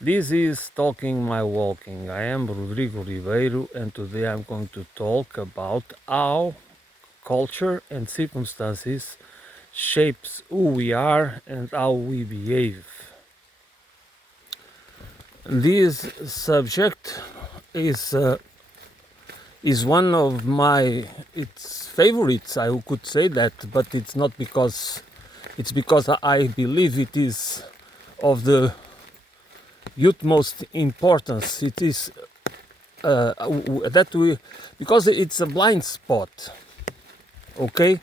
This is Talking My Walking. I am Rodrigo Ribeiro, and today I'm going to talk about how culture and circumstances shapes who we are and how we behave. This subject is uh, is one of my its favorites. I could say that, but it's because I believe it is of the utmost importance. It is that we because it's a blind spot. Okay,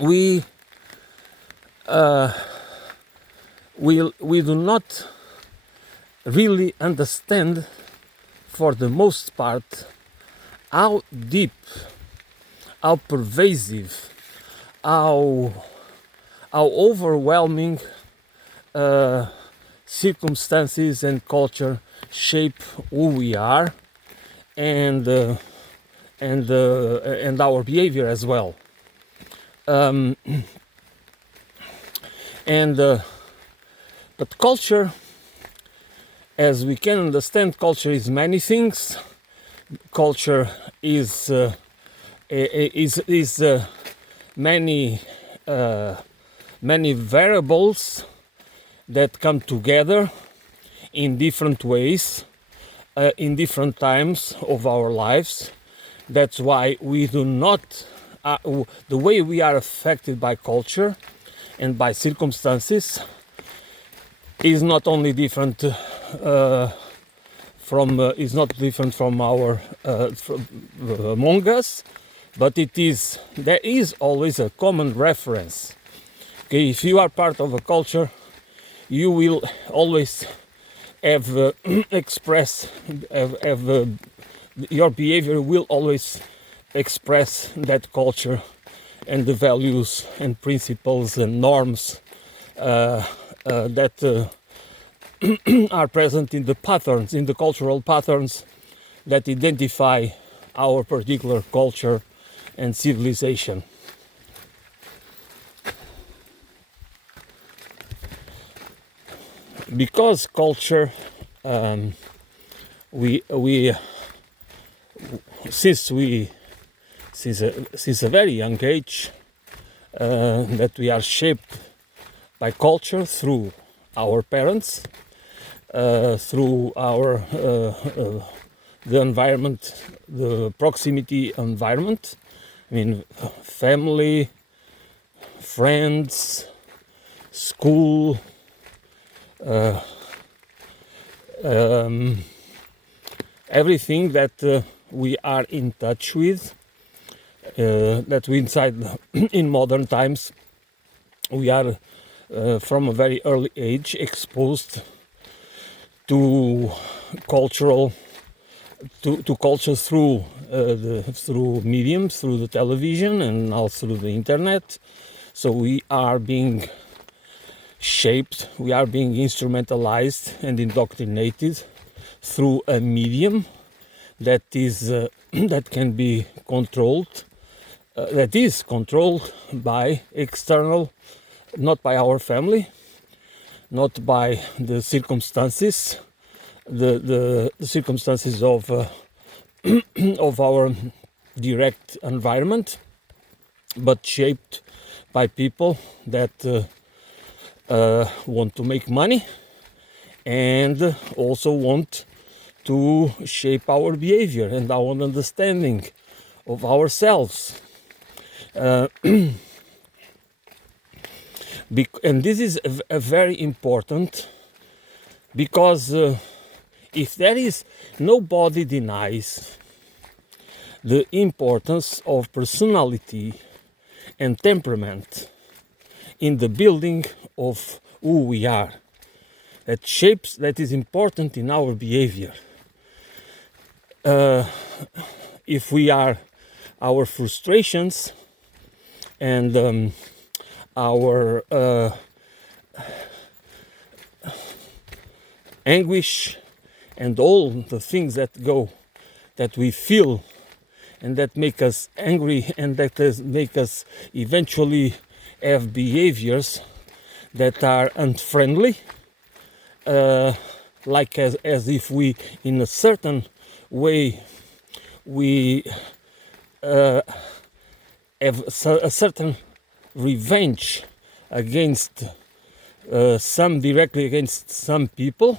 we we do not really understand for the most part how deep, how pervasive, how overwhelming circumstances and culture shape who we are and and our behavior as well. Um, and But culture, as we can understand, culture is many things. Culture is many many variables that come together in different ways in different times of our lives. That's why we do not the way we are affected by culture and by circumstances is not only different from is not different from our among us, but there is always a common reference. Okay, if you are part of a culture, you will always have express have your behavior will always express that culture and the values and principles and norms that are present in the patterns, in the cultural patterns that identify our particular culture and civilization. Because culture, we since we since a very young age that we are shaped by culture through our parents, through our the environment, the proximity environment. I mean, family, friends, school, everything that we are in touch with, that we inside in modern times, we are from a very early age exposed to cultural to culture through through mediums, through the television and now through the internet. So we are being shaped, we are being instrumentalized and indoctrinated through a medium that is that can be controlled, that is controlled by external, not by our family, not by the circumstances, the circumstances of of our direct environment, but shaped by people that want to make money and also want to shape our behavior and our understanding of ourselves. And this is a very important, because if there is, nobody denies the importance of personality and temperament in the building of who we are, that is important in our behavior. If we are, our frustrations and our anguish and all the things that we feel and that make us angry and make us eventually have behaviors that are unfriendly like as if we, in a certain way, we have a certain revenge against some, directly against some people,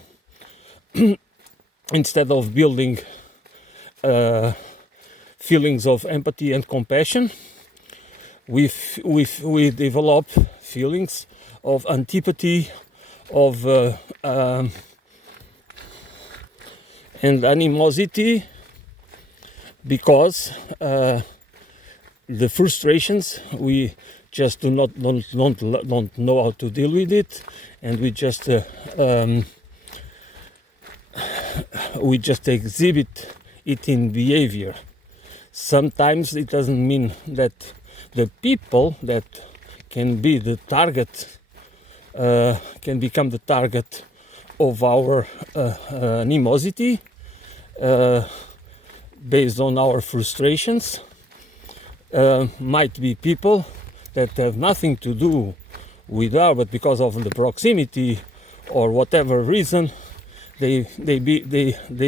instead of building feelings of empathy and compassion. We develop feelings of antipathy, of and animosity, because the frustrations, we just don't know how to deal with it, and we just exhibit it in behavior. Sometimes it doesn't mean that the people that can be the target can become the target of our animosity based on our frustrations. Might be people that have nothing to do with our, but because of the proximity or whatever reason, they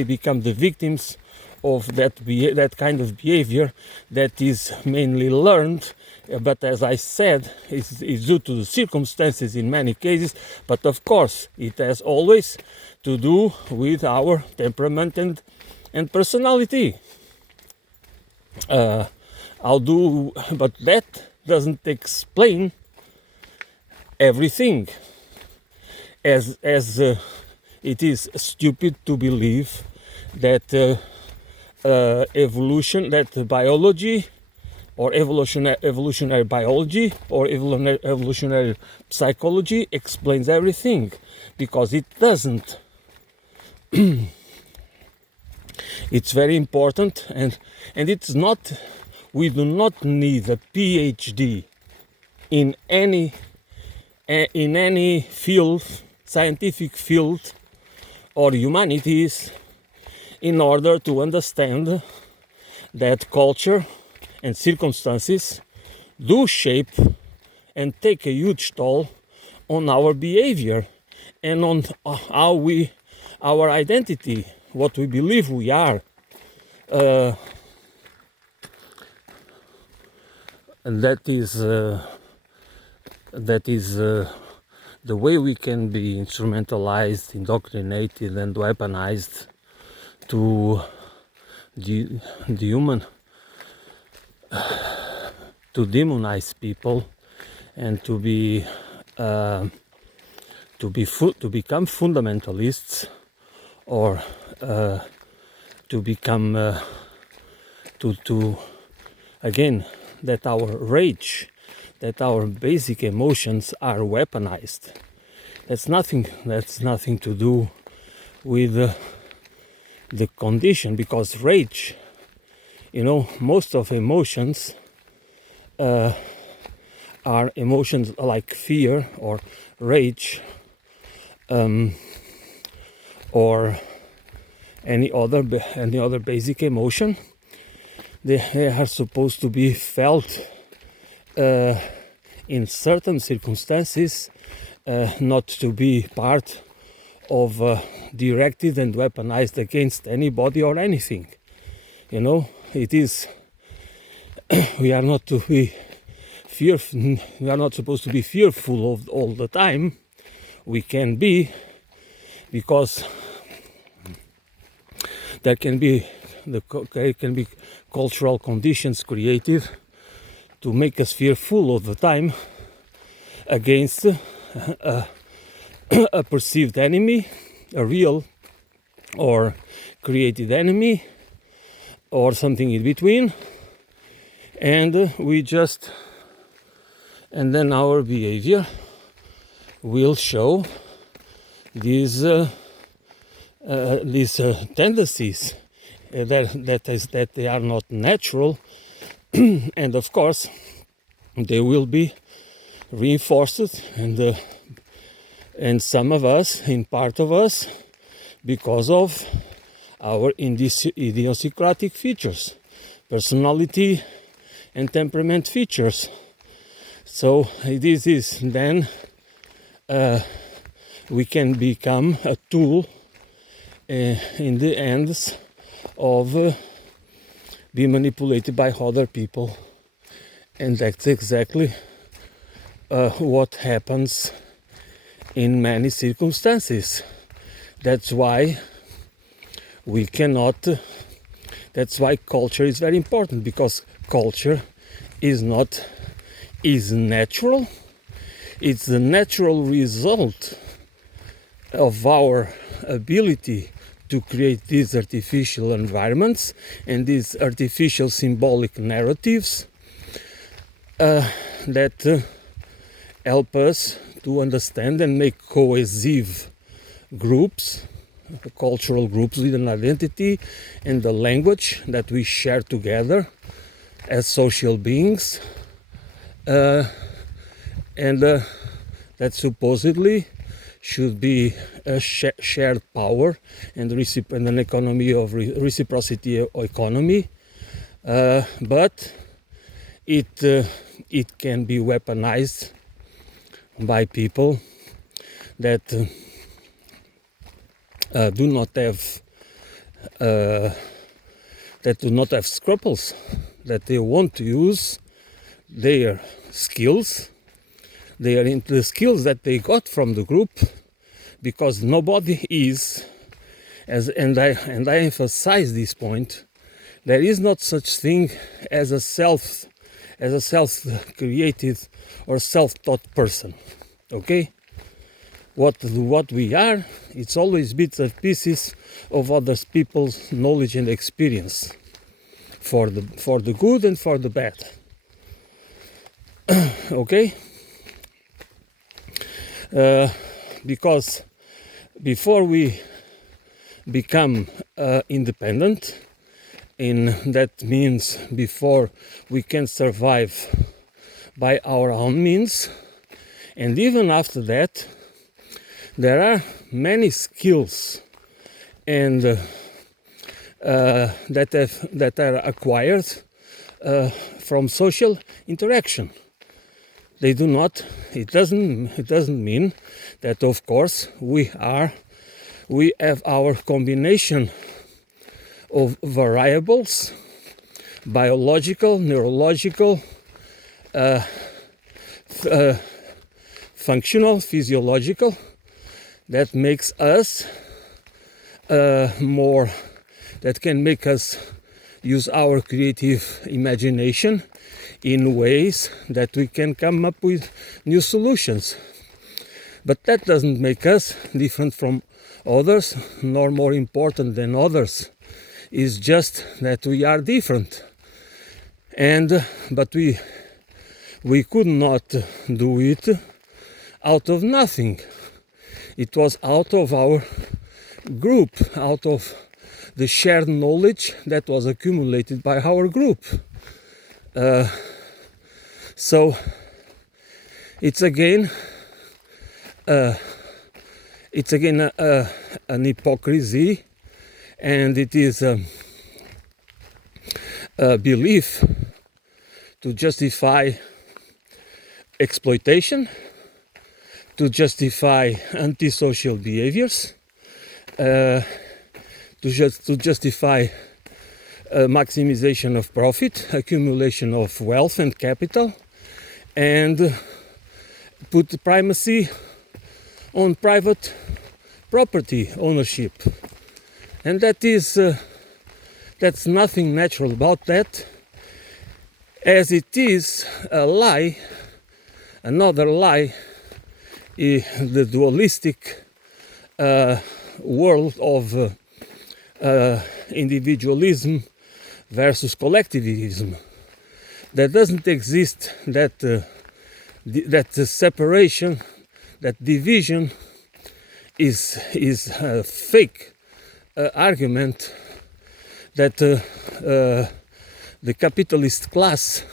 become the victims of that kind of behavior that is mainly learned, but as I said, is due to the circumstances in many cases. But of course, it has always to do with our temperament and personality. But that doesn't explain everything. As it is stupid to believe that evolution, that biology, or evolutionary biology, or evolutionary psychology explains everything, because it doesn't. It's very important, and it's not. We do not need a PhD in any field, scientific field, or humanities, in order to understand that culture and circumstances do shape and take a huge toll on our behavior and on our identity, what we believe we are. And that is the way we can be instrumentalized, indoctrinated, and weaponized to the human, to demonize people, and to become fundamentalists, or to become to again, that our rage, that our basic emotions are weaponized. That's nothing to do with the condition, because rage, most of emotions are emotions like fear or rage, or any other basic emotion. They are supposed to be felt in certain circumstances, not to be part of directed and weaponized against anybody or anything. It is. We are not to be fearful. We are not supposed to be fearful of all the time. We can be, because there can be cultural conditions created to make us fearful all the time against a perceived enemy, a real or created enemy, or something in between, and then our behavior will show these tendencies that they are not natural, and of course they will be reinforced, and some of us, in part of us, because of our idiosyncratic features, personality and temperament features. So this is then we can become a tool in the hands of be manipulated by other people, and that's exactly what happens in many circumstances. That's why we cannot. That's why culture is very important, because culture is natural. It's the natural result of our ability to create these artificial environments and these artificial symbolic narratives that help us to understand and make cohesive groups, cultural groups with an identity and the language that we share together as social beings, and that supposedly should be a shared power and an economy of reciprocity economy, but it can be weaponized by people that do not have scruples, that they want to use their skills. They are into the skills that they got from the group, because nobody is, and I emphasize this point, there is not such thing as a self-created or self-taught person. Okay? What we are, it's always bits and pieces of other people's knowledge and experience, for the good and for the bad. Okay? Because before we become independent, and that means before we can survive by our own means, and even after that, there are many skills and that are acquired from social interaction. They do not. It doesn't mean that, of course, we have our combination of variables, biological, neurological, functional, physiological, that makes us more, that can make us use our creative imagination in ways that we can come up with new solutions. But that doesn't make us different from others, nor more important than others. It's just that we are different. But we could not do it out of nothing. It was out of our group, out of the shared knowledge that was accumulated by our group. So it's again an hypocrisy, and it is a belief to justify exploitation, to justify antisocial behaviors, to justify maximization of profit, accumulation of wealth and capital, and put primacy on private property ownership. And that's nothing natural about that, as it is a lie, another lie, the dualistic world of individualism versus collectivism. There doesn't exist that separation, that division is a fake argument that the capitalist class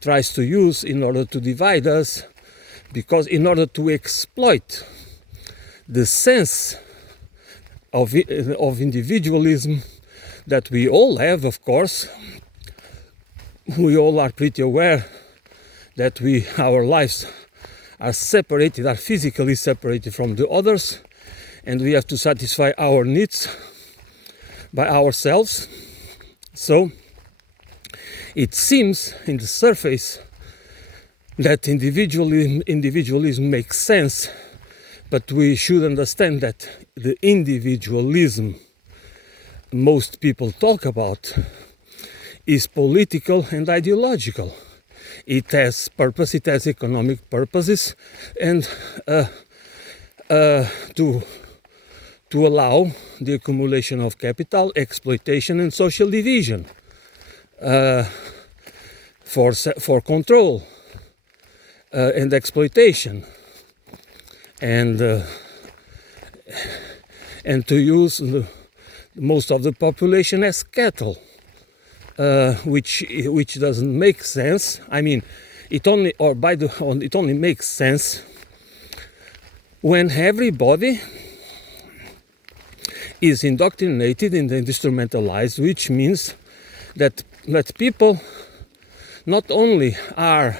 tries to use in order to divide us, because in order to exploit the sense of individualism that we all have, of course. We all are pretty aware that our lives are separated, are physically separated from the others, and we have to satisfy our needs by ourselves. So it seems in the surface that individualism makes sense, but we should understand that the individualism most people talk about is political and ideological. It has purpose, it has economic purposes, and to allow the accumulation of capital, exploitation, and social division, for control and exploitation, and to use most of the population as cattle, which doesn't make sense. I mean, it only makes sense when everybody is indoctrinated and instrumentalized, which means that people not only are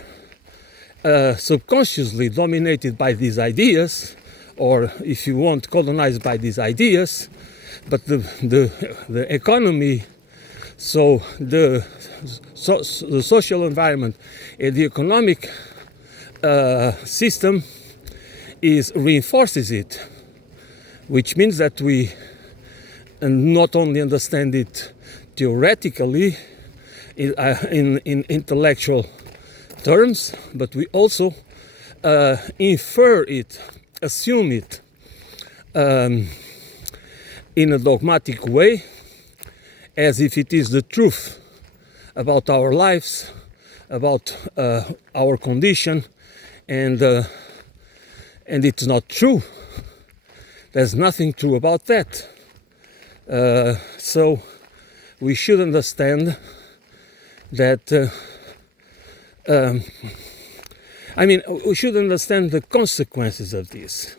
subconsciously dominated by these ideas, or if you want, colonized by these ideas, but the economy, so the social environment and the economic system reinforces it, which means that we not only understand it theoretically in intellectual terms, but we also infer it, assume it in a dogmatic way, as if it is the truth about our lives, about our condition, and it's not true. There's nothing true about that. So we should understand that we should understand the consequences of this,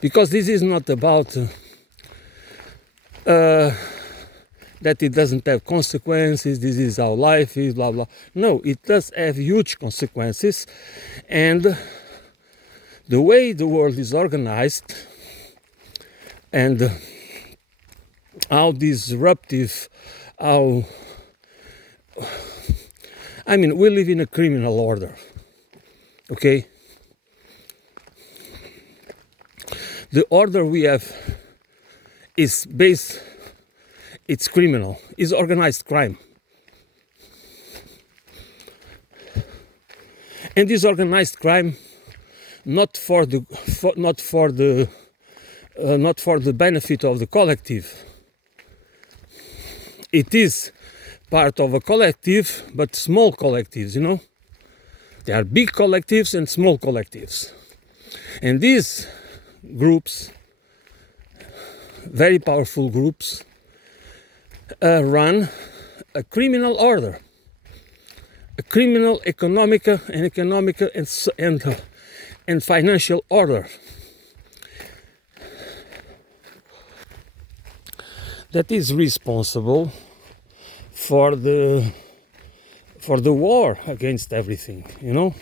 because this is not about that it doesn't have consequences, this is how life is, blah blah. No, it does have huge consequences, and the way the world is organized and how disruptive, we live in a criminal order, okay? The order we have is it's criminal, it's organized crime. And this organized crime, not for the benefit of the collective. It is part of a collective, but small collectives, you know. There are big collectives and small collectives. And these groups, very powerful groups, run a criminal order, a criminal economic and financial order that is responsible for the war against everything, you know.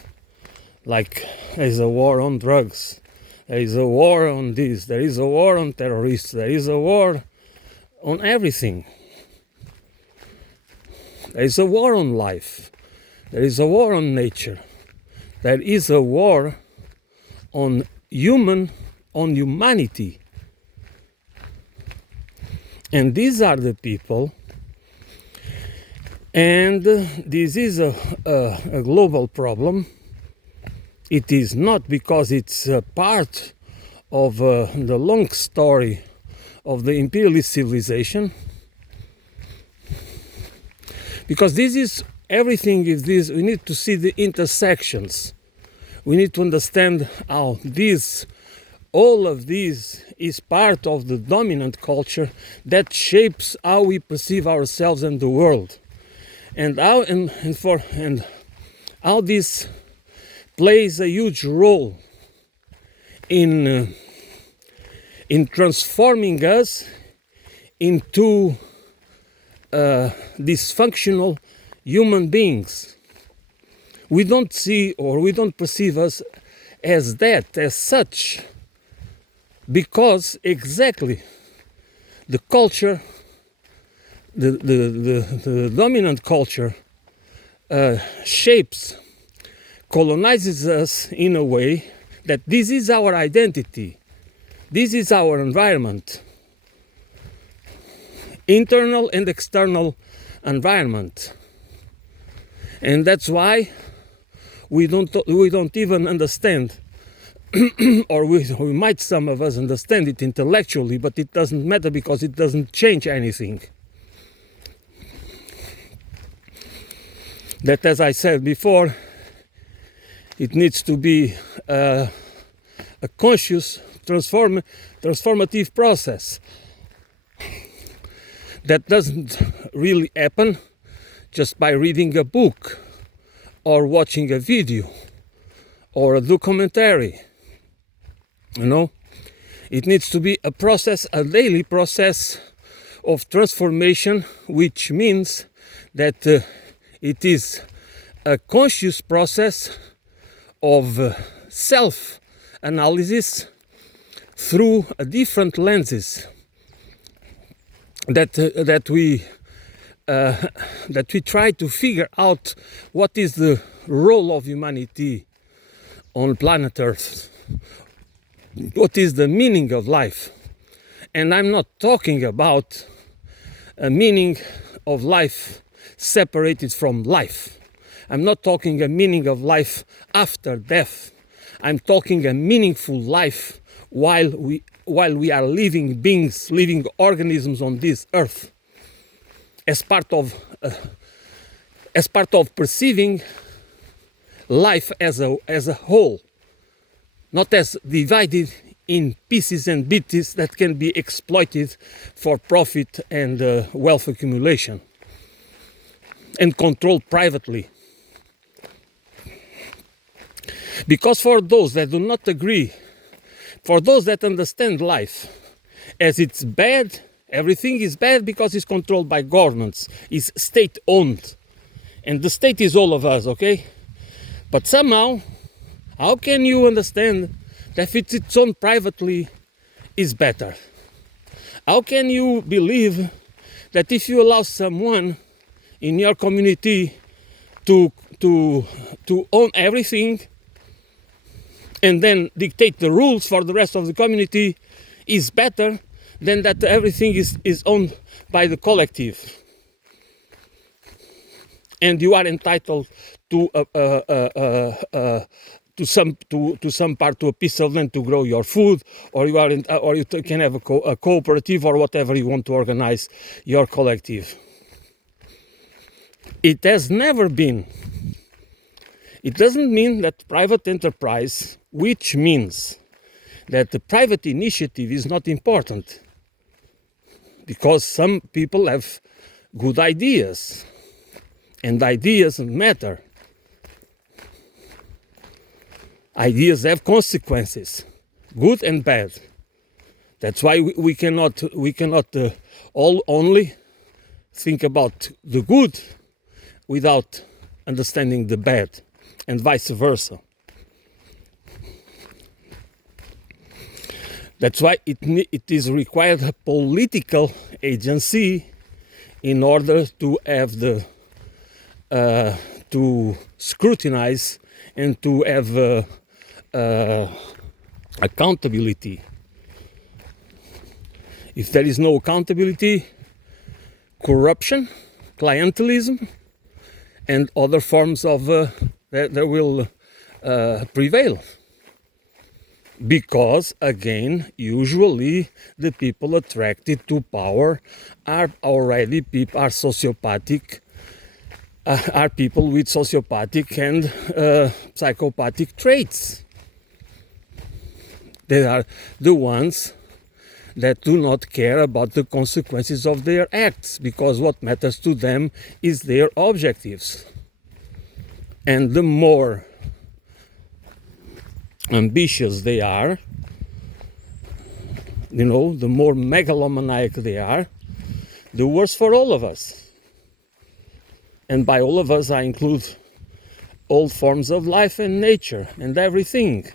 Like there is a war on drugs, there is a war on this, there is a war on terrorists, there is a war on everything. There is a war on life, there is a war on nature, there is a war on humanity. And these are the people, and this is a global problem. It is not because it's a part of the long story of the imperialist civilization, because this is everything is this. We need to see the intersections. We need to understand how all of this is part of the dominant culture that shapes how we perceive ourselves and the world, and how this plays a huge role in transforming us into dysfunctional human beings We don't see or we don't perceive us as that, as such, because exactly the culture, the dominant culture shapes, colonizes us in a way that this is our identity, this is our environment, internal and external environment. And that's why we don't even understand, or we might, some of us understand it intellectually, but it doesn't matter because it doesn't change anything. That, as I said before, it needs to be a conscious, transformative process that doesn't really happen just by reading a book or watching a video or a documentary. You know, it needs to be a process, a daily process of transformation, which means that it is a conscious process of self-analysis through different lenses that we try to figure out what is the role of humanity on planet Earth, what is the meaning of life. And I'm not talking about a meaning of life separated from life. I'm not talking a meaning of life after death. I'm talking a meaningful life while we are living beings, living organisms on this earth, as part of perceiving life as a whole, not as divided in pieces and bits that can be exploited for profit and wealth accumulation and controlled privately. Because for those that do not agree, for those that understand life as it's bad, everything is bad because it's controlled by governments, it's state-owned, and the state is all of us, okay? But somehow, how can you understand that if it's owned privately is better? How can you believe that if you allow someone in your community to own everything and then dictate the rules for the rest of the community is better than that everything is owned by the collective, and you are entitled to some part, to a piece of land to grow your food, or you can have a cooperative or whatever you want to organize your collective. It has never been. It doesn't mean that private enterprise, which means that the private initiative is not important, because some people have good ideas, and ideas matter. Ideas have consequences, good and bad. That's why we cannot only think about the good without understanding the bad, and vice versa. That's why it is required a political agency in order to have to scrutinize and to have accountability. If there is no accountability, corruption, clientelism, and other forms of that will prevail. Because, again, usually the people attracted to power are already are sociopathic, are people with sociopathic and psychopathic traits. They are the ones that do not care about the consequences of their acts, because what matters to them is their objectives. And the more ambitious they are, the more megalomaniac they are, the worse for all of us. And by all of us, I include all forms of life and nature and everything.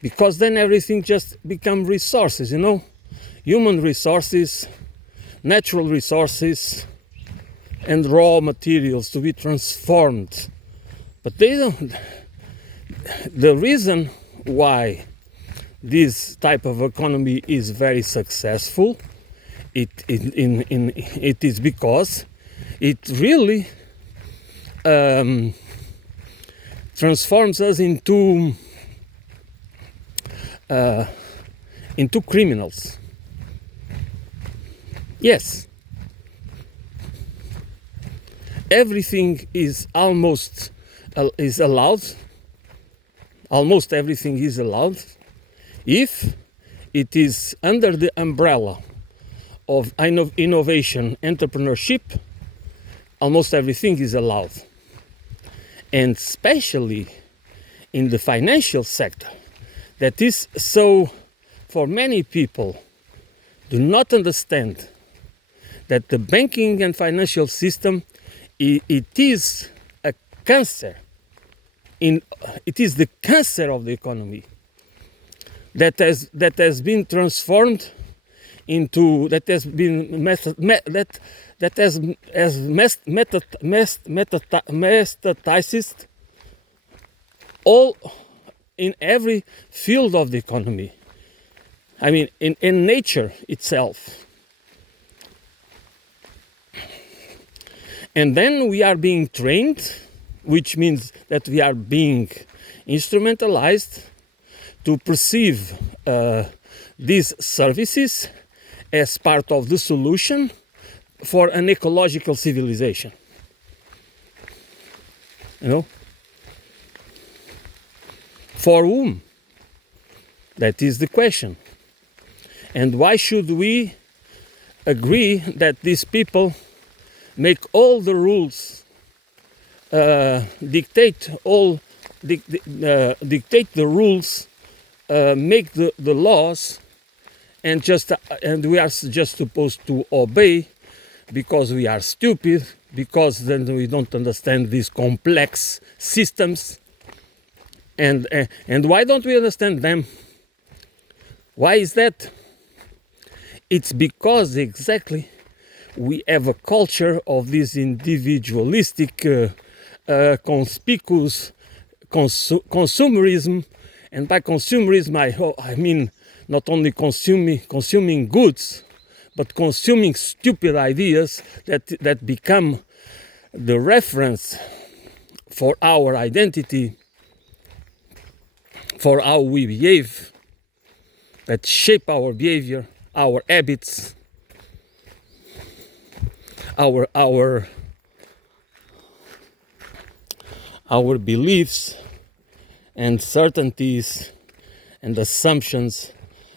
Because then everything just becomes resources, human resources, natural resources, and raw materials to be transformed. But they don't. The reason why this type of economy is very successful, it is because it really transforms us into criminals. Yes, everything is almost is allowed. Almost everything is allowed if it is under the umbrella of innovation, entrepreneurship. Almost everything is allowed, and especially in the financial sector, that is so. For many people, do not understand that the banking and financial system, it is a cancer. It is the cancer of the economy that has been transformed into, that has been metastasized all in every field of the economy. I mean, in nature itself. And then we are being trained, which means that we are being instrumentalized to perceive these services as part of the solution for an ecological civilization. For whom? That is the question. And why should we agree that these people make all the rules, dictate the rules, make the laws, and we are just supposed to obey because we are stupid, because then we don't understand these complex systems. And why don't we understand them? Why is that? It's because exactly we have a culture of this individualistic, conspicuous consumerism. And by consumerism, I mean not only consuming goods, but consuming stupid ideas that become the reference for our identity, for how we behave, that shape our behavior, our habits, our beliefs and certainties and assumptions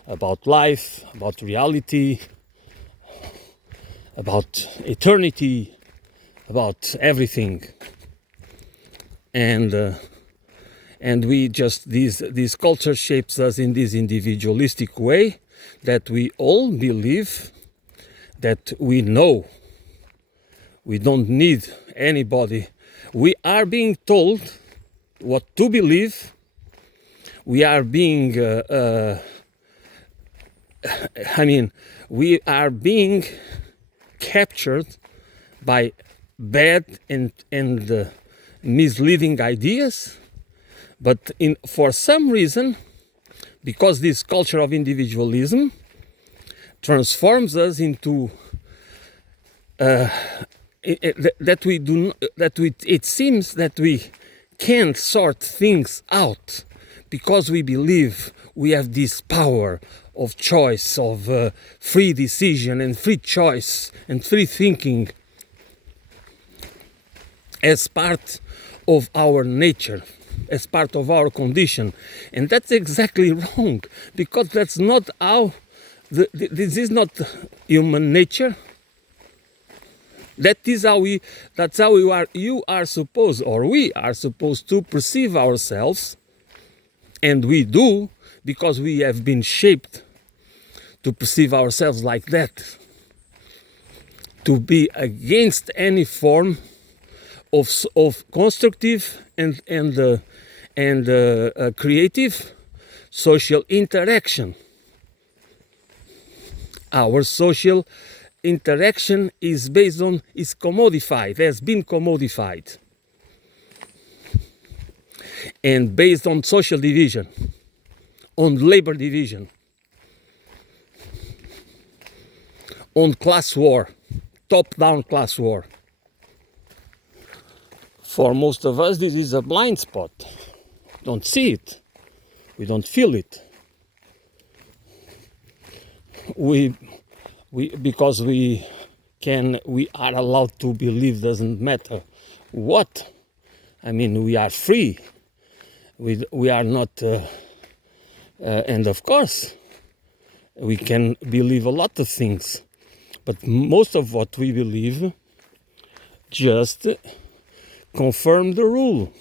about life, about reality, about eternity, about everything. And we just, this culture shapes us in this individualistic way that we all believe that we know. We don't need anybody. We are being told what to believe. We are being, we are being captured by bad and misleading ideas. But for some reason, because this culture of individualism transforms us into it seems that we can't sort things out because we believe we have this power of choice, of free decision and free choice and free thinking as part of our nature, as part of our condition. And that's exactly wrong, because that's not how this is not human nature. That's how we are supposed to perceive ourselves, and we do, because we have been shaped to perceive ourselves like that, to be against any form of constructive and creative social interaction. Our social interaction is commodified, has been commodified, and based on social division, on labor division, on class war, top-down class war. For most of us, this is a blind spot. We don't see it. We don't feel it. Because we are allowed to believe, doesn't matter what. I mean, we are free. We are not, and of course, we can believe a lot of things, but most of what we believe just confirm the rule,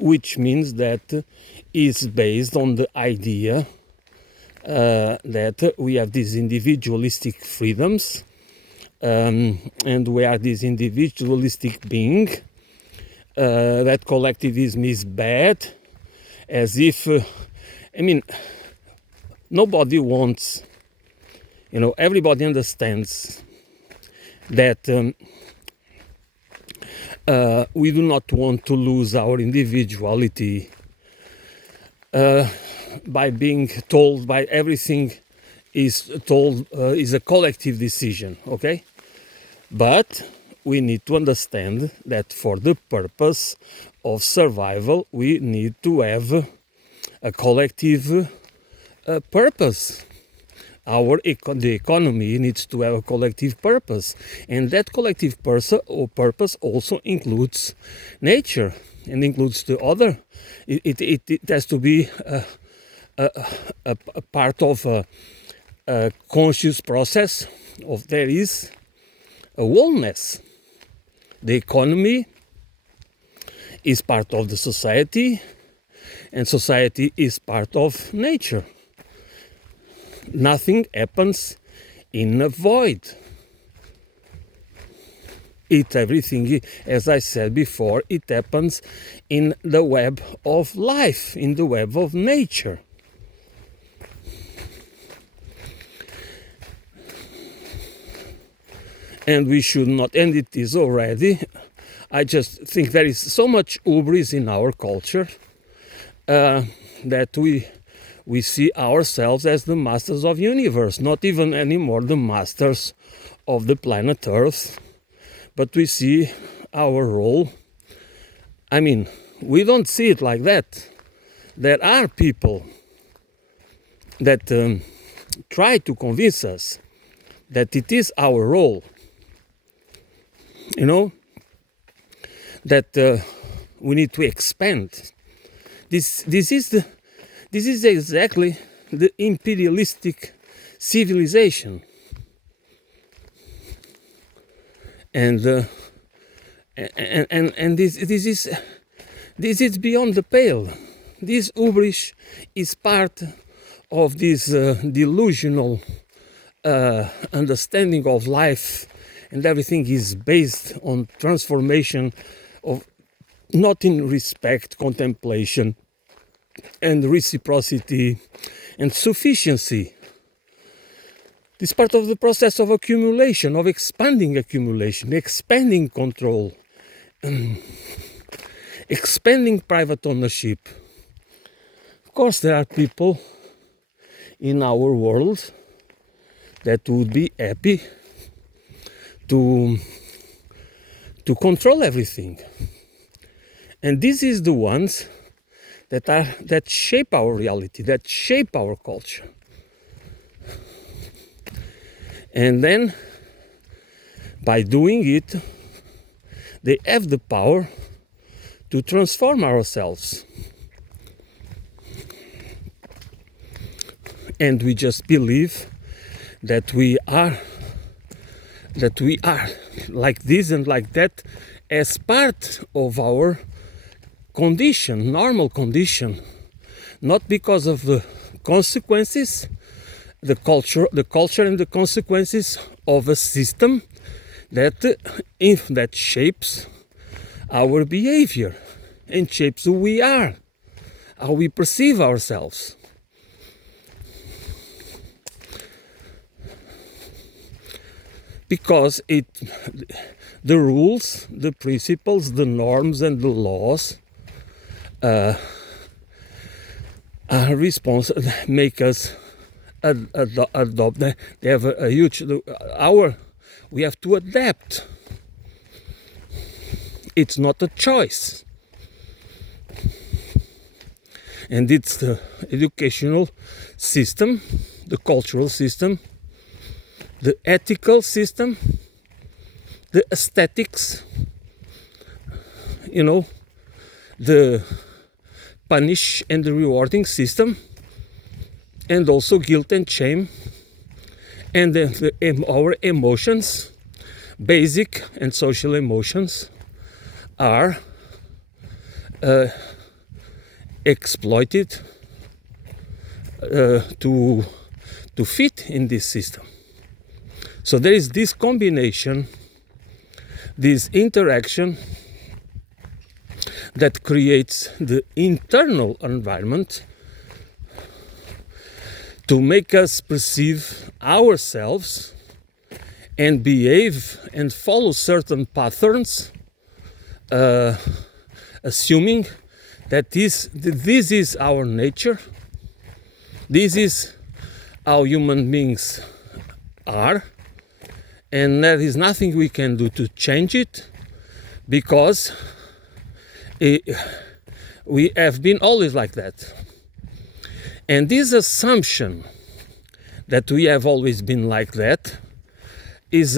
which means that is based on the idea that we have these individualistic freedoms, and we are this individualistic being, that collectivism is bad, as if, nobody wants, everybody understands that we do not want to lose our individuality by being told by everything is a collective decision, okay? But we need to understand that for the purpose of survival, we need to have a collective purpose. The economy needs to have a collective purpose, and that collective purpose also includes nature and includes the other. It has to be a part of a conscious process of there is a wholeness. The economy is part of the society, and society is part of nature. Nothing happens in a void. Everything, as I said before, it happens in the web of life, in the web of nature. And we should not, and it is already, I just think there is so much hubris in our culture that we see ourselves as the masters of the universe, not even anymore the masters of the planet Earth, but we see our role. We don't see it like that. There are people that try to convince us that it is our role, that we need to expand. This is exactly the imperialistic civilization, and this is beyond the pale. This hubris is part of this delusional understanding of life, and everything is based on transformation of not in respect, contemplation, and reciprocity and sufficiency. This is part of the process of accumulation, of expanding accumulation, expanding control, expanding private ownership. Of course, there are people in our world that would be happy to control everything. And this is the ones that shape our reality, that shape our culture. And then, by doing it, they have the power to transform ourselves. And we just believe that we are like this and like that as part of our condition, normal condition, not because of the consequences, the culture and the consequences of a system that shapes our behavior and shapes who we are, how we perceive ourselves. Because the rules, the principles, the norms, and the laws are responsible, make us adopt. They have a huge. We have to adapt. It's not a choice, and it's the educational system, the cultural system, the ethical system, the aesthetics, the punish and the rewarding system, and also guilt and shame, and our emotions, basic and social emotions, are exploited to fit in this system. So there is this combination, this interaction that creates the internal environment to make us perceive ourselves and behave and follow certain patterns, assuming that this is our nature, this is how human beings are, and there is nothing we can do to change it, because we have been always like that. And this assumption that we have always been like that is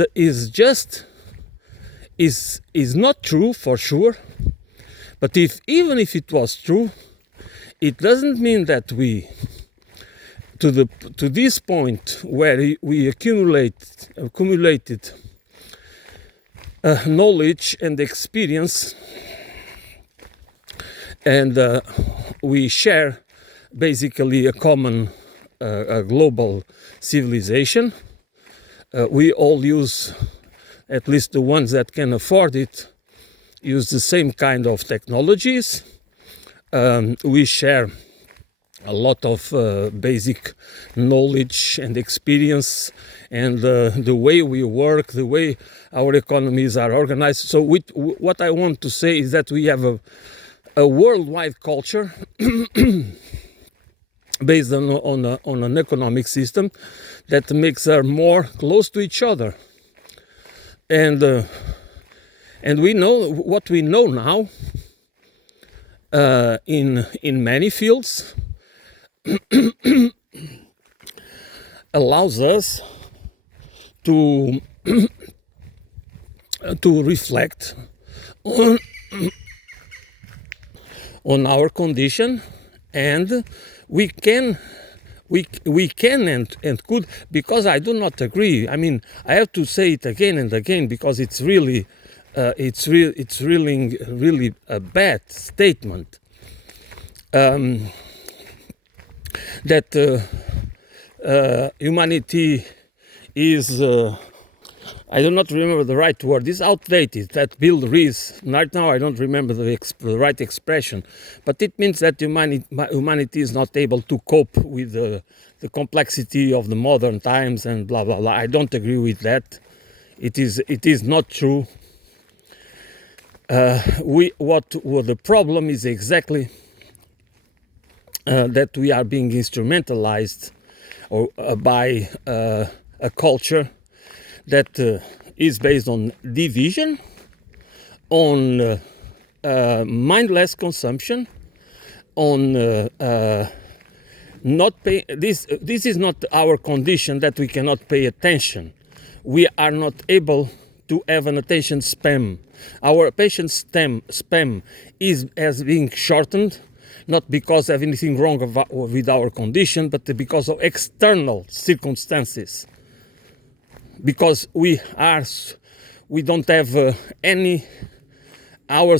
not true for sure. But even if it was true, it doesn't mean that we, to this point where we accumulated knowledge and experience, and we share basically a common a global civilization. We all use, at least the ones that can afford it, use the same kind of technologies. We share a lot of basic knowledge and experience, and the way we work, the way our economies are organized. So what I want to say is that we have a worldwide culture based on an economic system that makes us more close to each other. And we know what we know now in many fields allows us to reflect on our condition, and we can and could, because I do not agree. I mean, I have to say it again and again because it's really a bad statement. That humanity is, I do not remember the right word, is outdated. That Bill Rees, right now I don't remember the right expression, but it means that humanity is not able to cope with the complexity of the modern times and blah blah blah. I don't agree with that. It is not true. What the problem is exactly that we are being instrumentalized by a culture that is based on division, on mindless consumption, on not pay. This is not our condition that we cannot pay attention. We are not able to have an attention span. Our attention span has been shortened, not because of anything wrong with our condition, but because of external circumstances. Because we don't have any our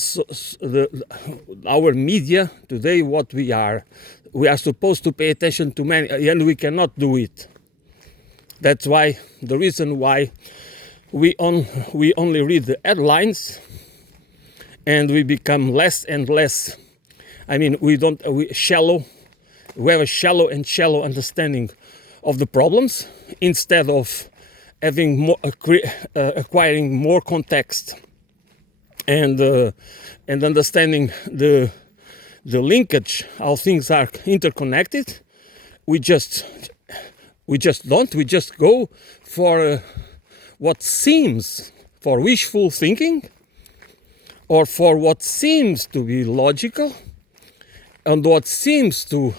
media today. What we are supposed to pay attention to many, and we cannot do it. That's why the reason why we only read the headlines, and we become less and less. I mean, we have a shallow understanding of the problems instead of having acquiring more context and understanding the linkage, how things are interconnected. We just don't. We just go for what seems for wishful thinking, or for what seems to be logical, and what seems to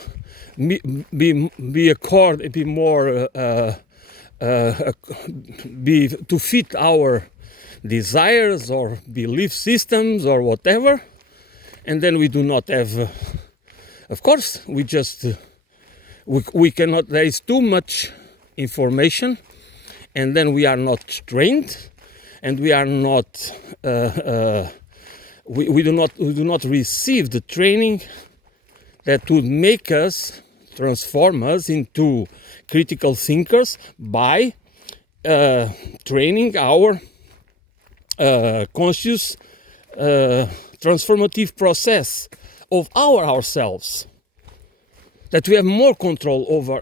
be more to fit our desires or belief systems or whatever. And then we do not have, of course, we cannot, there is too much information, and then we are not trained, and we are not, we do not receive the training that would make us, transform us into critical thinkers by training our conscious transformative process of ourselves, that we have more control over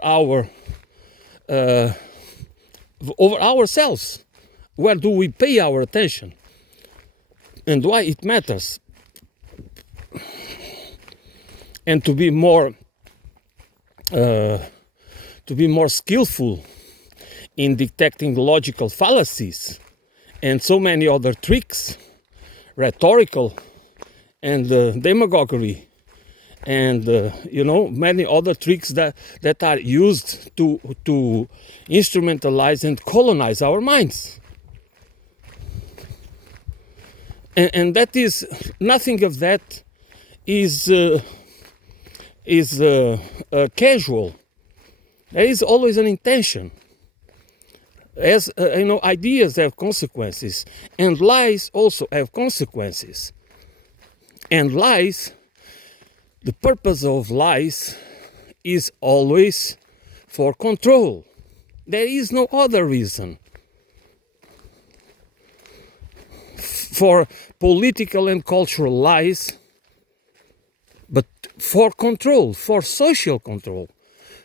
ourselves. Where do we pay our attention, and why it matters, and to be more skillful in detecting logical fallacies and so many other tricks, rhetorical and demagoguery, and many other tricks that are used to instrumentalize and colonize our minds. And that is, nothing of that is casual. There is always an intention. As ideas have consequences, and lies also have consequences. And lies, the purpose of lies is always for control. There is no other reason. For political and cultural lies, but for control, for social control,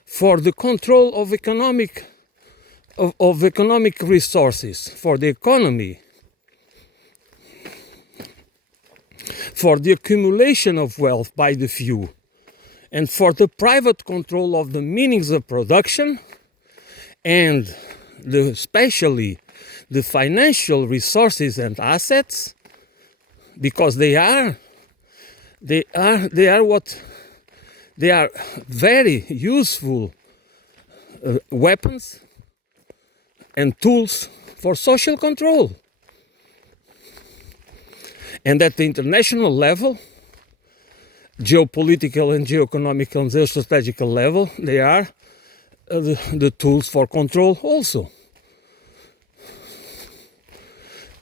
for the control of economic resources, for the economy, for the accumulation of wealth by the few, and for the private control of the meanings of production, and especially the financial resources and assets, because they are very useful weapons and tools for social control. And at the international level, geopolitical and geoeconomic and geostrategical level, they are the tools for control also.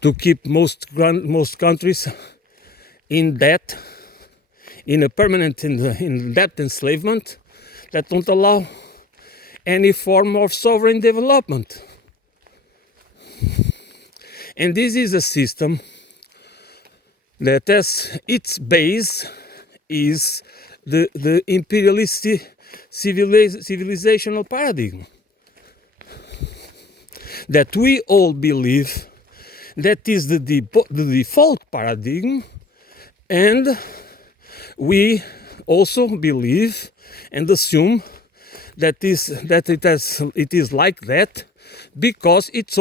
To keep most countries in debt, in a permanent in debt enslavement that don't allow any form of sovereign development. And this is a system that as its base is the imperialistic civilizational paradigm that we all believe that is the default paradigm, and we also believe and assume that it is like that because it's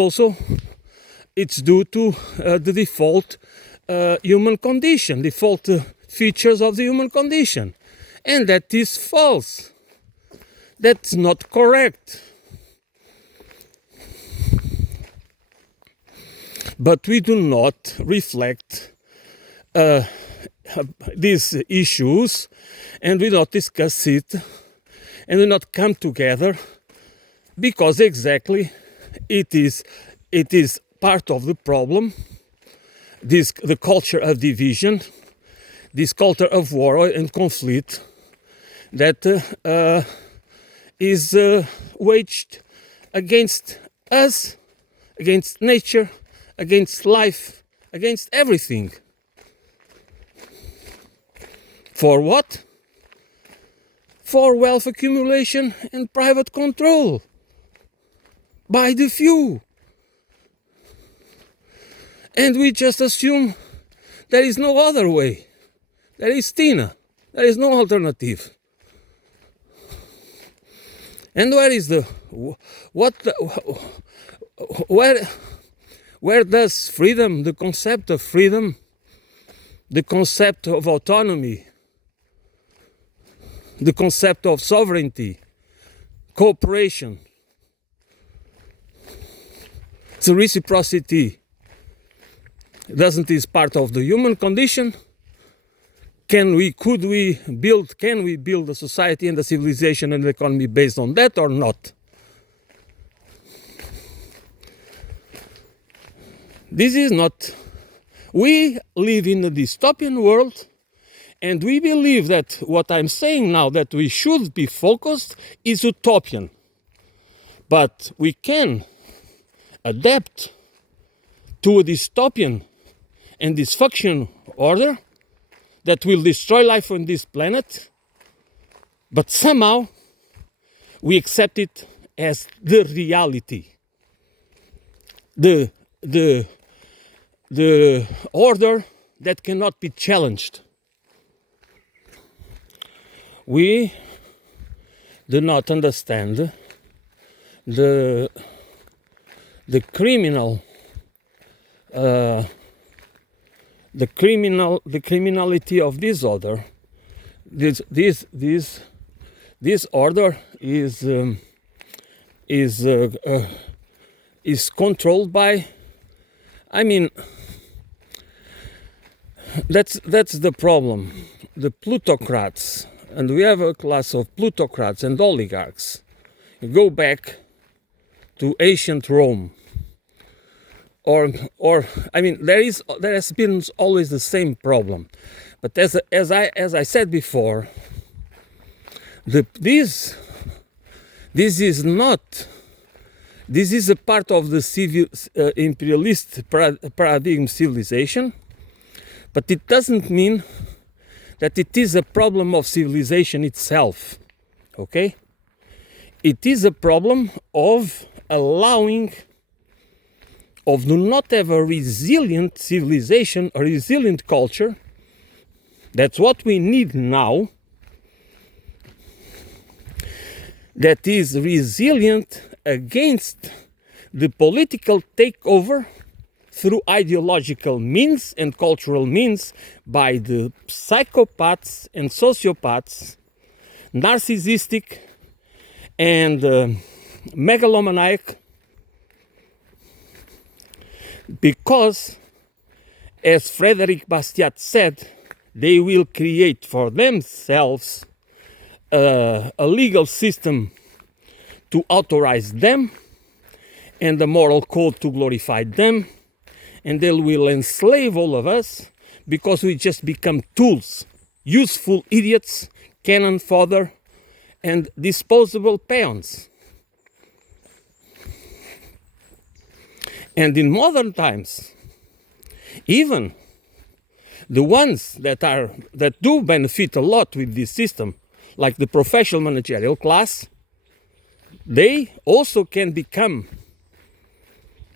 due to the default human condition, default features of the human condition, and that is false. That's not correct. But we do not reflect these issues, and we not discuss it, and we not come together, because exactly it is part of the problem. The culture of division, this culture of war and conflict that is waged against us, against nature, against life, against everything. For what? For wealth accumulation and private control by the few. And we just assume there is no other way. There is Tina. There is no alternative. And where is the where does freedom, the concept of freedom, the concept of autonomy, the concept of sovereignty, cooperation, the reciprocity, doesn't is part of the human condition? Can we build a society and a civilization and an economy based on that or not? This is not. We live in a dystopian world, and we believe that what I'm saying now, that we should be focused, is utopian. But we can adapt to a dystopian and dysfunction order that will destroy life on this planet, but somehow we accept it as the reality, the order that cannot be challenged. We do not understand the criminality of this order. This order is controlled by. I mean, that's the problem. The plutocrats, and we have a class of plutocrats and oligarchs. You go back to ancient Rome. Or I mean, there has been always the same problem, but as I said before, this is a part of the civil imperialist paradigm civilization, but it doesn't mean that it is a problem of civilization itself. Okay, it is a problem of allowing. Of do not have a resilient civilization, a resilient culture. That's what we need now. That is resilient against the political takeover through ideological means and cultural means by the psychopaths and sociopaths, narcissistic and megalomaniac. Because, as Frederic Bastiat said, they will create for themselves a legal system to authorize them and a moral code to glorify them, and they will enslave all of us because we just become tools, useful idiots, cannon fodder, and disposable peons. And in modern times, even the ones that do benefit a lot with this system, like the professional managerial class, they also can become,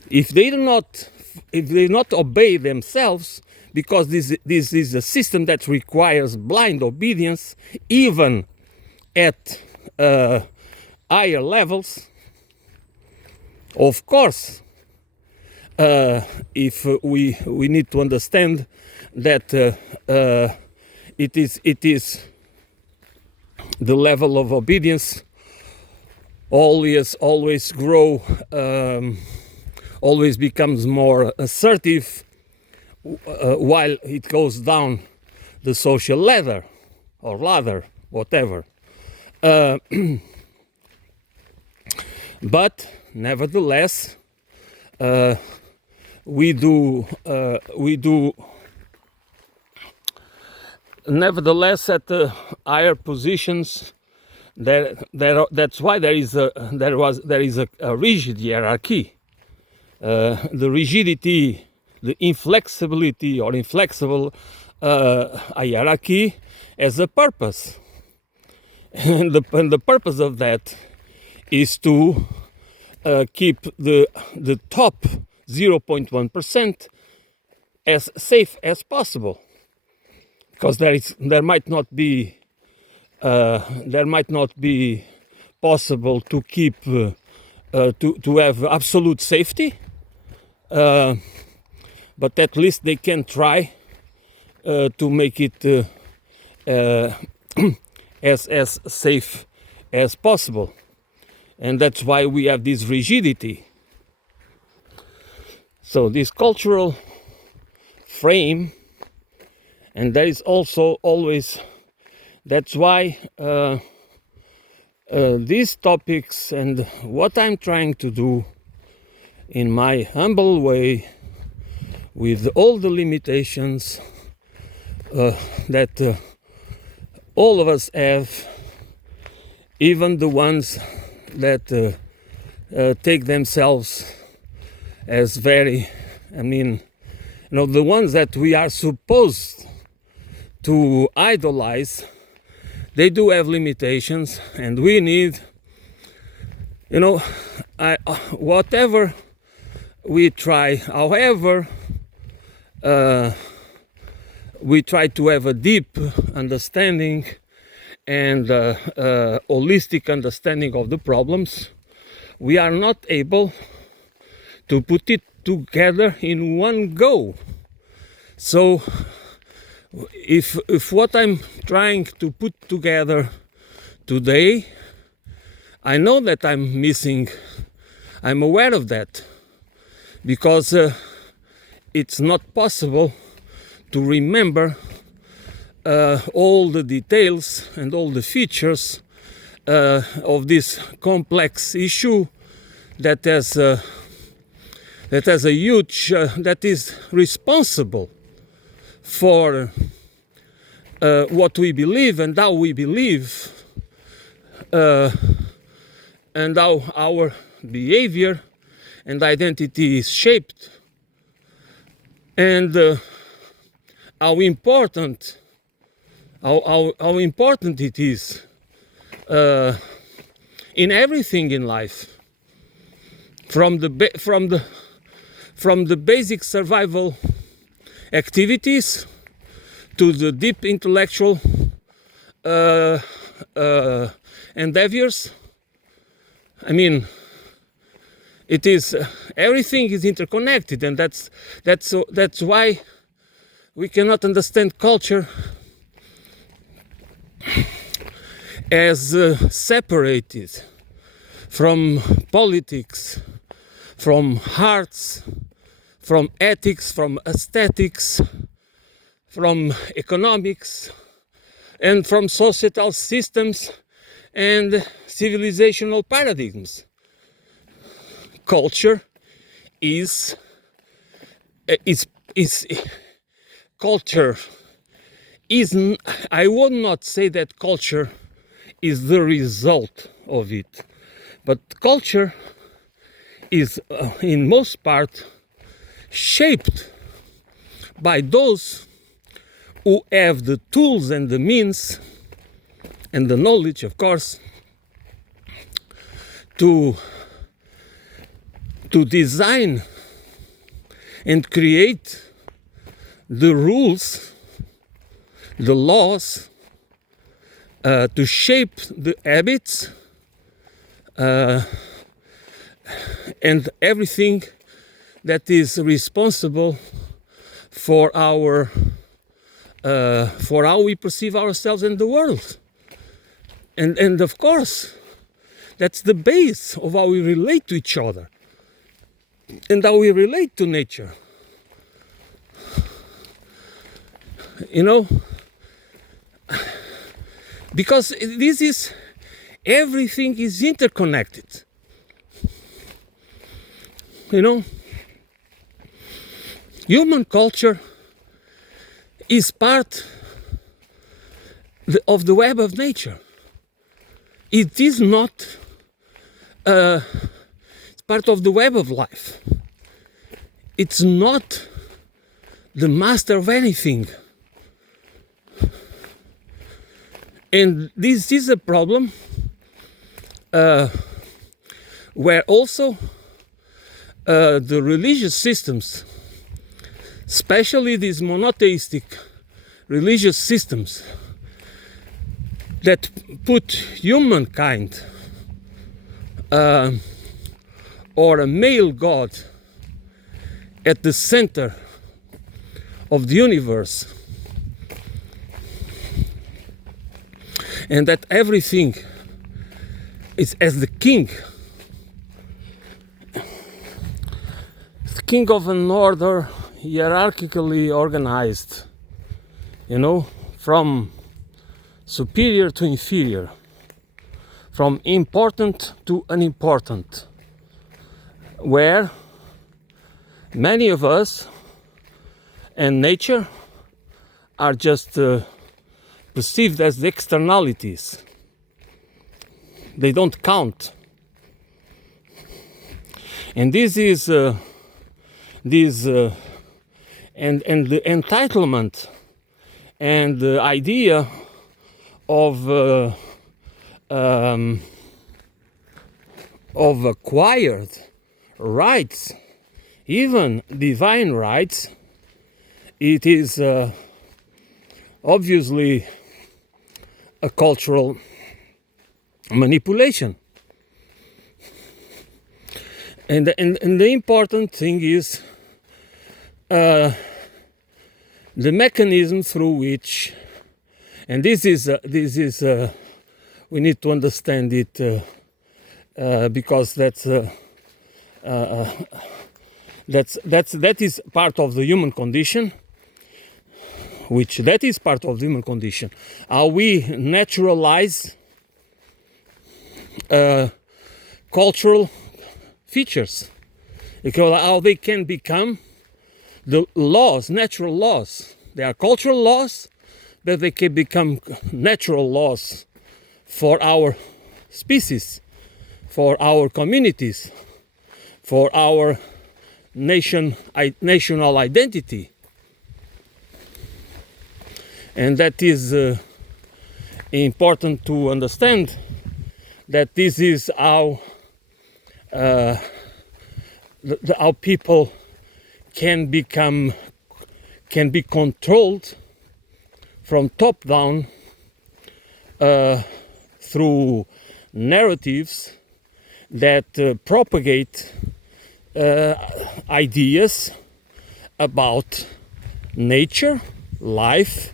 if they not obey themselves, because this is a system that requires blind obedience, even at higher levels. Of course, if we need to understand that it is the level of obedience always grow, always becomes more assertive while it goes down the social ladder or ladder, whatever. But nevertheless, we do nevertheless at the higher positions that's why there is a rigid hierarchy, the rigidity, the inflexibility or inflexible hierarchy as a purpose. And the purpose of that is to keep the top 0.1% as safe as possible, because there might not be possible to keep to have absolute safety, but at least they can try to make it as safe as possible. And that's why we have this rigidity. So this cultural frame, and there is also always, that's why these topics and what I'm trying to do in my humble way, with all the limitations that all of us have, even the ones that take themselves as very, the ones that we are supposed to idolize, they do have limitations, and we need, whatever we try, however we try to have a deep understanding and holistic understanding of the problems, we are not able to put it together in one go. So if what I'm trying to put together today, I know that I'm missing, I'm aware of that, because it's not possible to remember all the details and all the features of this complex issue that has a huge, that is responsible for what we believe and how we believe, and how our behavior and identity is shaped, and how important it is in everything in life, from the basic survival activities to the deep intellectual endeavors. It is everything is interconnected, and that's why we cannot understand culture as separated from politics, from arts, from ethics, from aesthetics, from economics, and from societal systems and civilizational paradigms. Culture is culture is, I would not say that culture is the result of it, but culture is in most part shaped by those who have the tools and the means and the knowledge, of course, to design and create the rules, the laws, to shape the habits and everything that is responsible for our for how we perceive ourselves in the world. And of course, that's the base of how we relate to each other and how we relate to nature. Because everything is interconnected. Human culture is part of the web of nature. It is not it's part of the web of life. it's not the master of anything. And this is a problem where also the religious systems, especially these monotheistic religious systems that put humankind or a male god at the center of the universe, and that everything is as the king of an order, hierarchically organized, from superior to inferior, from important to unimportant, where many of us and nature are just perceived as the externalities. They don't count. And this is and the entitlement and the idea of acquired rights, even divine rights, it is obviously a cultural manipulation. And the important thing is the mechanism through which, and this is we need to understand it because that is part of the human condition. How we naturalize cultural features, because how they can become the laws, natural laws. They are cultural laws, but they can become natural laws for our species, for our communities, for our national identity. And that is important to understand, that this is how how people can be controlled from top down through narratives that propagate ideas about nature, life,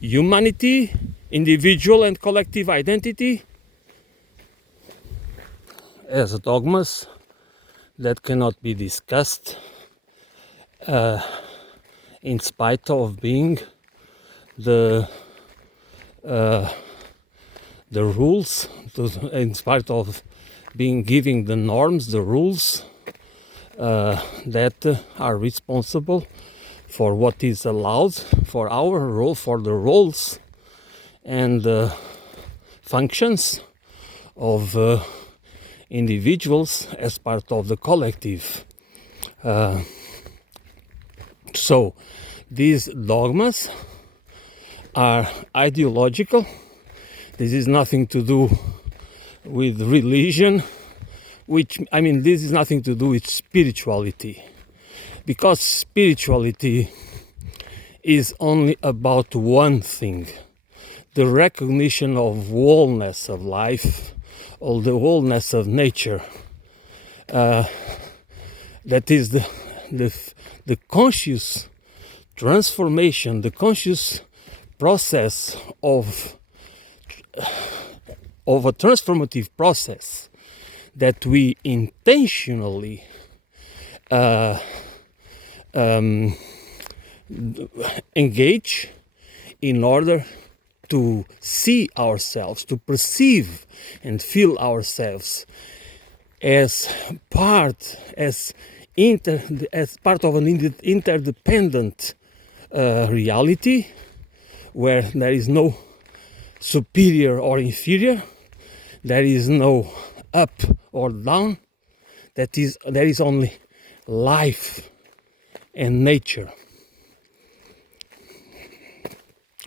humanity, individual and collective identity as dogmas that cannot be discussed in spite of being the rules, in spite of being giving the norms, the rules that are responsible for what is allowed, for our role, for the roles and functions of individuals as part of the collective. So these dogmas are ideological. This is nothing to do with religion, this is nothing to do with spirituality, because spirituality is only about one thing: the recognition of wholeness of life, or the wholeness of nature. That is the conscious transformation, the conscious process of a transformative process that we intentionally engage in order to see ourselves, to perceive and feel ourselves as part of an interdependent reality, where there is no superior or inferior, there is no up or down, there is only life, and nature.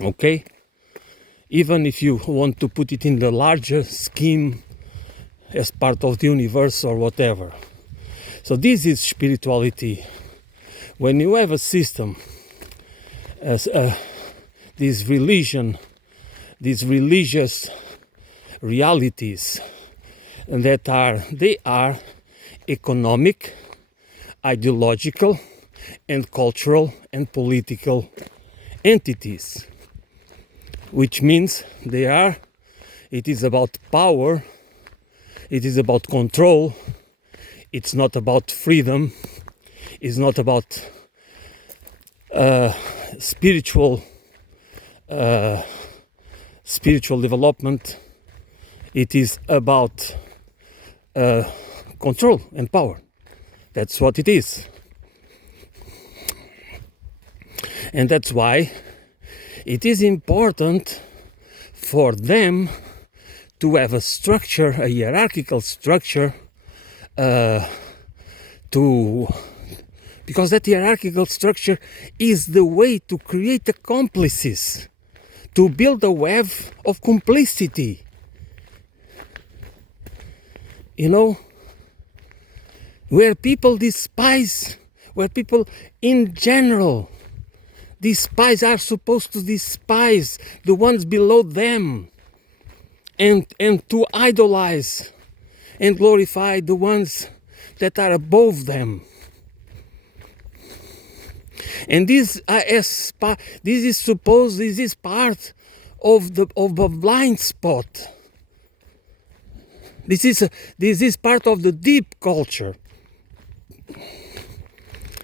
Okay? Even if you want to put it in the larger scheme as part of the universe or whatever. So this is spirituality. When you have a system, as this religion, these religious realities that they are economic, ideological, and cultural and political entities, which means it is about power, it is about control, it's not about freedom, it's not about spiritual development. It is about control and power. That's what it is. And that's why it is important for them to have a structure, a hierarchical structure, because that hierarchical structure is the way to create accomplices, to build a web of complicity. You know, where people despise, where people in general are supposed to despise the ones below them and to idolize and glorify the ones that are above them. And this is part of a blind spot. This is part of the deep culture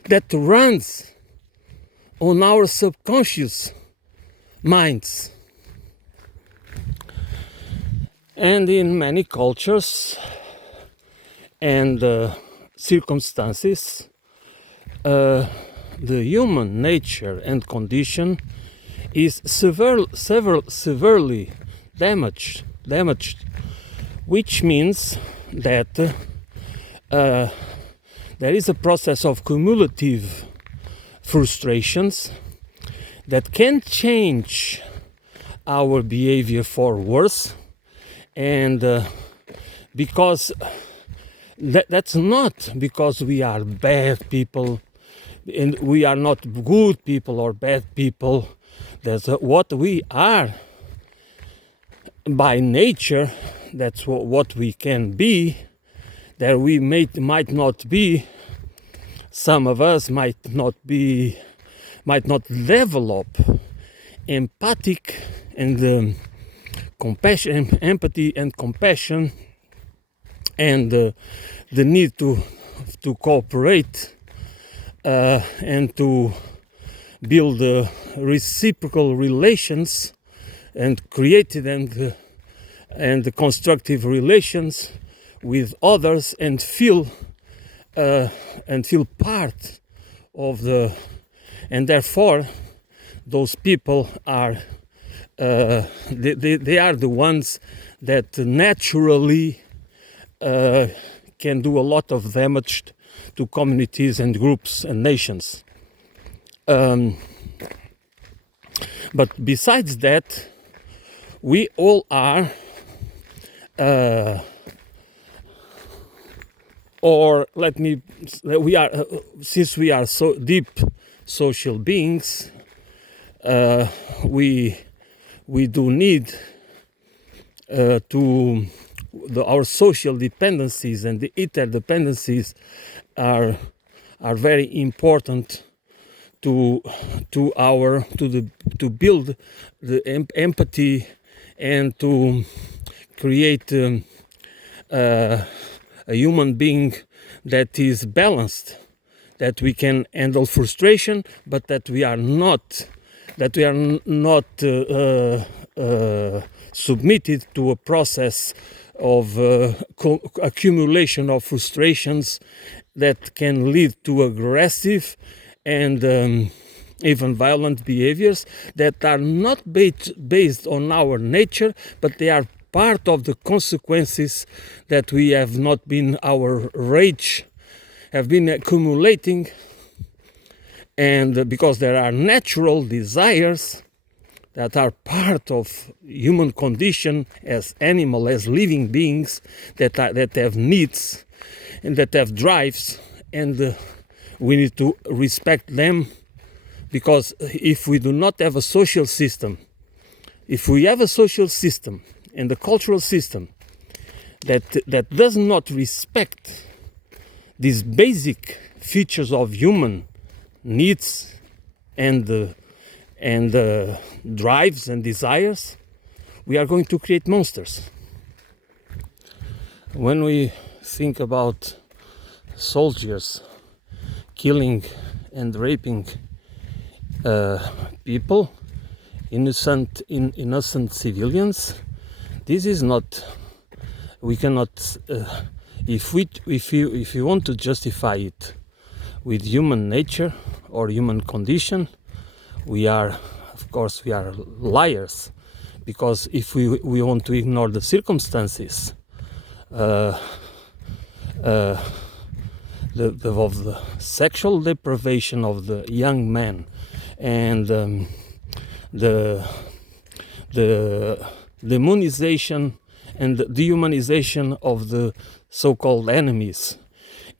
that runs on our subconscious minds. And in many cultures and circumstances, the human nature and condition is severely damaged, which means that there is a process of cumulative frustrations that can change our behavior for worse, and because that's not because we are bad people and we are not good people or bad people. That's what we are by nature. That's what we can be. That we might not be. Some of us might not develop empathic and compassion, empathy and compassion, and the need to cooperate and to build reciprocal relations and created and constructive relations with others, and feel part of and therefore those people are they are the ones that naturally can do a lot of damage to communities and groups and nations. But besides that, we all are since we are so deep social beings, we do need our social dependencies and the interdependencies are very important to build the empathy and to create a human being that is balanced, that we can handle frustration, but that we are not submitted to a process of accumulation of frustrations that can lead to aggressive and even violent behaviors that are not based on our nature, but they are part of the consequences that we our rage have been accumulating And because there are natural desires that are part of human condition as animal, as living beings, that have needs and that have drives, and we need to respect them. Because if we do not have a social system, if we have a social system and a cultural system that does not respect these basic features of human needs and drives and desires, we are going to create monsters. When we think about soldiers killing and raping people, innocent civilians, this is not. We cannot. If you want to justify it with human nature or human condition, we are liars. Because if we want to ignore the circumstances of the sexual deprivation of the young man and the demonization and the dehumanization of the so-called enemies,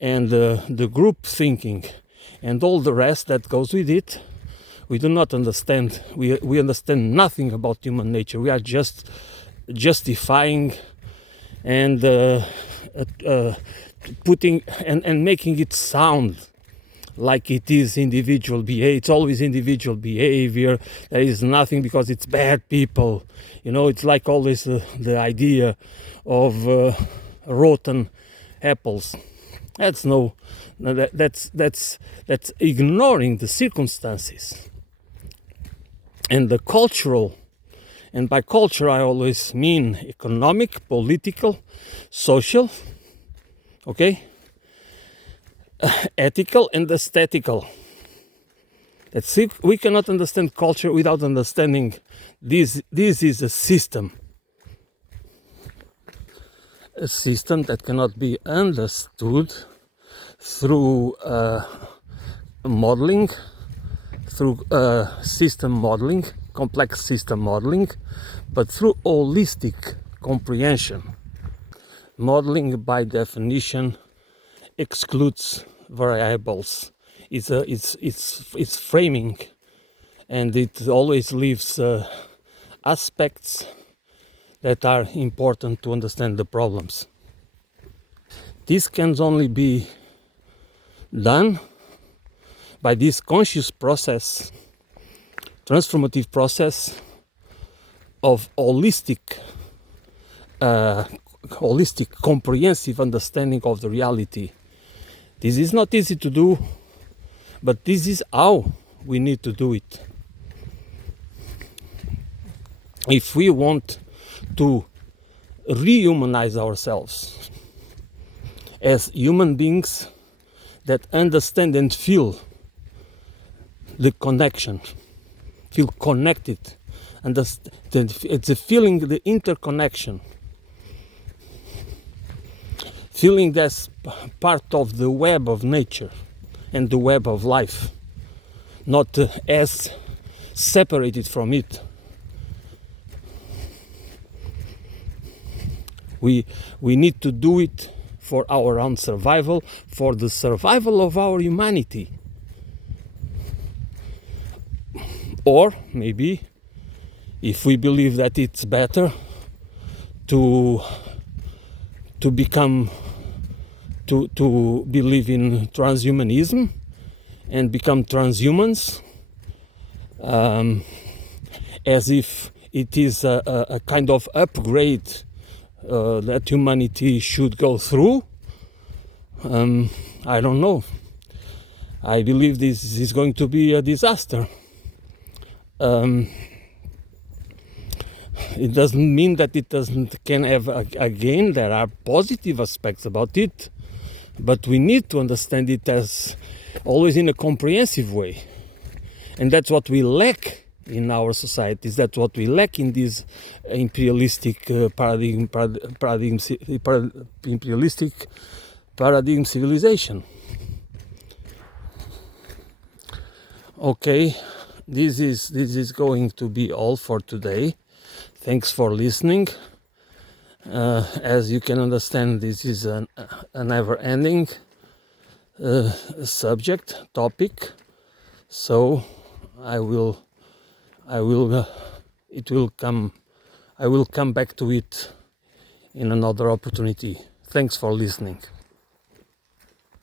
and the group thinking and all the rest that goes with it, we do not understand. We understand nothing about human nature. We are just justifying and putting and making it sound like it is individual behavior. It's always individual behavior. There is nothing because it's bad people. It's like always the idea of rotten apples. That's ignoring the circumstances and the cultural. And by culture, I always mean economic, political, social, okay, ethical and aesthetical. That's it. We cannot understand culture without understanding this. This is a system that cannot be understood through modeling, through system modeling, complex system modeling, but through holistic comprehension. Modeling, by definition, excludes variables. It's framing, and it always leaves aspects that are important to understand the problems. This can only be done by this conscious process, transformative process of holistic, comprehensive understanding of the reality. This is not easy to do, but this is how we need to do it. If we want to rehumanize ourselves as human beings that understand and feel the connection, feel connected, understand, it's a feeling, the interconnection, feeling that's part of the web of nature and the web of life, not as separated from it. We need to do it for our own survival, for the survival of our humanity. Or maybe, if we believe that it's better to believe in transhumanism and become transhumans, as if it is a kind of upgrade that humanity should go through. I don't know. I believe this is going to be a disaster. It doesn't mean that it can have again. There are positive aspects about it, but we need to understand it as always in a comprehensive way, and that's what we lack in our societies. That's what we lack in this imperialistic imperialistic paradigm civilization. Okay, this is going to be all for today. Thanks for listening. As you can understand, this is a never-ending subject topic. So I will it will come. I will come back to it in another opportunity. Thanks for listening.